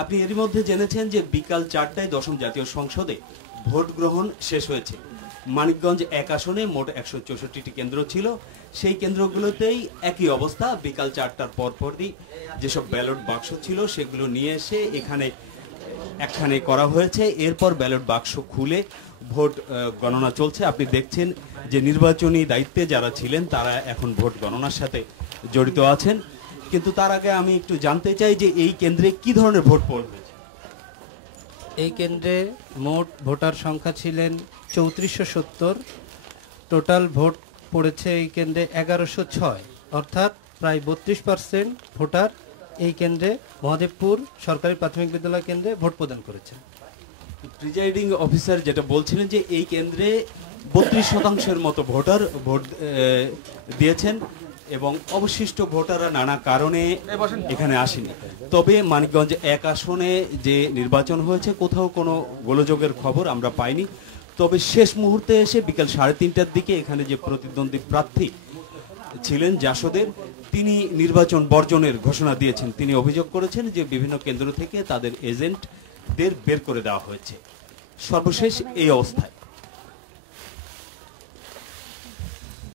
আপনি এরই মধ্যে জেনেছেন যে বিকাল 4টায় দশম জাতীয় সংসদে ভোট গ্রহণ শেষ হয়েছে। মানিকগঞ্জ 1 আসনে মোট 164টি কেন্দ্র ছিল। সেই কেন্দ্রগুলোতেই একই অবস্থা। বিকাল 4টার পরপরই যেসব ব্যালট বাক্স ছিল সেগুলো নিয়ে এসে এখানে একখানে করা হয়েছে। এরপর ব্যালট বাক্স খুলে ভোট গণনা চলছে। আপনি দেখছেন যে নির্বাচনী দায়িত্বে যারা ছিলেন তারা এখন ভোট গণনার সাথে জড়িত আছেন। কিন্তু তার আগে আমি একটু জানতে চাই যে এই কেন্দ্রে কি ধরনের ভোট পড়বে। এই কেন্দ্রে মোট ভোটার সংখ্যা ছিলেন 3470। টোটাল ভোট পড়েছে এই কেন্দ্রে 1106, অর্থাৎ প্রায় 32% ভোটার এই কেন্দ্রে মহাদেবপুর সরকারি প্রাথমিক বিদ্যালয় কেন্দ্রে ভোট প্রদান করেছে। প্রিজাইডিং অফিসার যেটা বলছিলেন যে এই কেন্দ্রে 32% মতো ভোটার ভোট দিয়েছেন এবং অবশিষ্ট ভোটাররা নানা কারণে এখানে আসেনি। তবে মানিকগঞ্জ 1 আসনে যে নির্বাচন হয়েছে কোথাও কোনো গোলযোগের খবর আমরা পাইনি। তবে শেষ মুহূর্তে এসে বিকাল 3:30টার দিকে এখানে যে প্রতিদ্বন্দ্বী প্রার্থী ছিলেন জাসদের, তিনি নির্বাচন বর্জনের ঘোষণা দিয়েছেন। তিনি অভিযোগ করেছেন যে বিভিন্ন কেন্দ্র থেকে তাদের এজেন্টদের বের করে দেওয়া হয়েছে। সর্বশেষ এই অবস্থায়